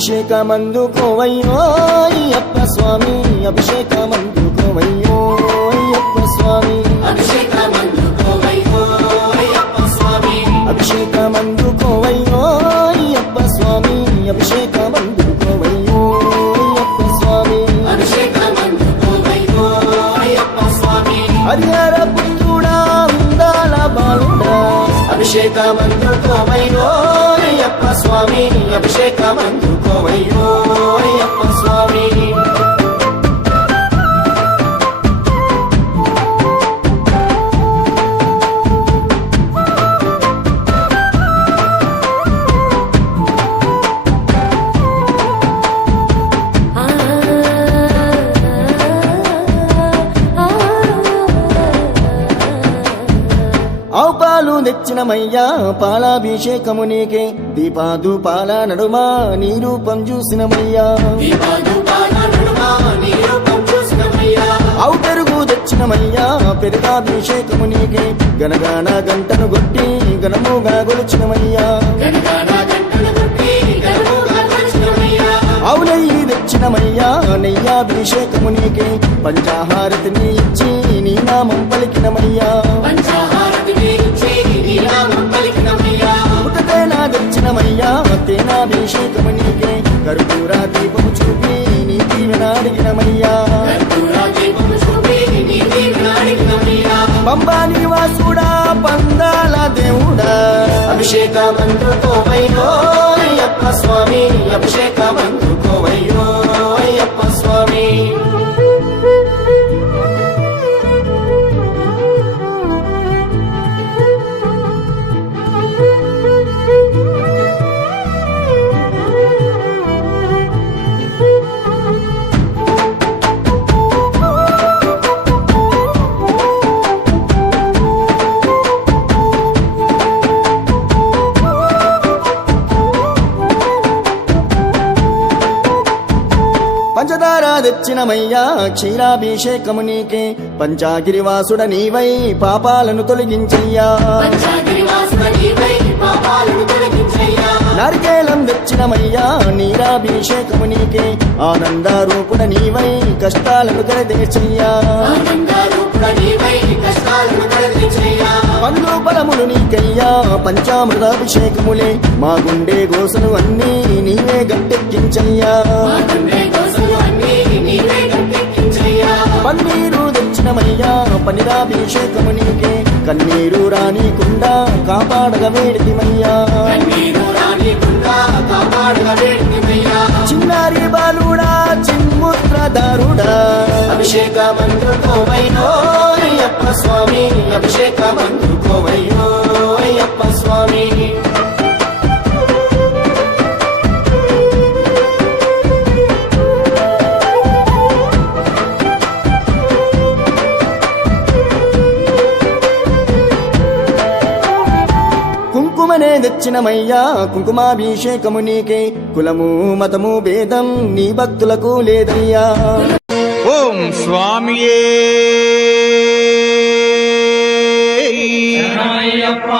అభిషేకమందుకోవయ్యో అయ్యప్ప స్వామి అభిషేకమందుకోవయ్యో అయ్యప్ప స్వామి అభిషేకమందుకోవయ్యో అయ్యప్ప స్వామి అభిషేకమందుకోవయ్యో అయ్యప్ప స్వామి అభిషేకమందుకోవయ్యో అయ్యప్ప స్వామి అభిషేకమందుకోవయ్యో అయ్యప్ప స్వామి హరిహర పుత్రుడా ఉందాల బాలుడా అభిషేకమందుకోవయ్యో అయ్యప్ప స్వామి అభిషేకమందుకోవయ్యో అయ్యప్ప స్వామి ఆవు పాలు తెచ్చినమయ్యా పాలాభిషేకము నీకే దీపాదుపాల నడుమా నీ రూపం చూసినమయ్యా ఆవు పెరుగు తెచ్చినమయ్యా పెరుగాభిషేకము నీకే గనగాన గంటను కొట్టి గణముగా గొలిచినమయ్యా ఆవు నెయ్యి తెచ్చినమయ్యా నెయ్యాభిషేకము నీకే పంచాహారతిని ఇచ్చి నీ నామం పలికినమయ్యా పుట్టతేనా తెచ్చినమయ్యా తేనాభిషేకము నీకే కర్పూర దీపము చూపి నీ దీవెన అడిగినమయ్యా పంబా నివాసుడా పందాల దేవుడా అభిషేకమందుకోవయ్యో అయ్యప్ప స్వామి అభిషేకమందుకోవయ్యో అయ్యప్ప స్వామి పంచదార తెచ్చినమయ్యా క్షీరాభిషేకము నీకే పంచాగిరివాసుడ నీవై పాపాలను తొలగించయ్యా నారికేళం తెచ్చినమయ్యా నీరాభిషేకము నీకే ఆనందారూపుడ నీవై కష్టాలను కరదేర్చయ్యా పండ్లు ఫలములు నీకయ్యా పంచామృతాభిషేకములే మా గుండె గోసను అన్నీ నీవే గట్టెక్కించయ్యా పన్నీరు తెచ్చినమయ్యా పనిరాభిషేకము నీకే కన్నీరు రానీకుండా కాపాడగా వేడితిమయ్యా చిన్నారి బాలుడా చిన్ముద్రదారుడా అభిషేకమందుకోవయ్యో అయ్యప్ప స్వామి అభిషేకమందుకోవయ్యో అయ్యప్ప స్వామి కుంకుమనే తెచ్చినమయ్యా కుంకుమాభిషేకము నీకే కులము మతము భేదం నీ భక్తులకు లేదయ్యా ఓం స్వామియే శరణమయ్యప్ప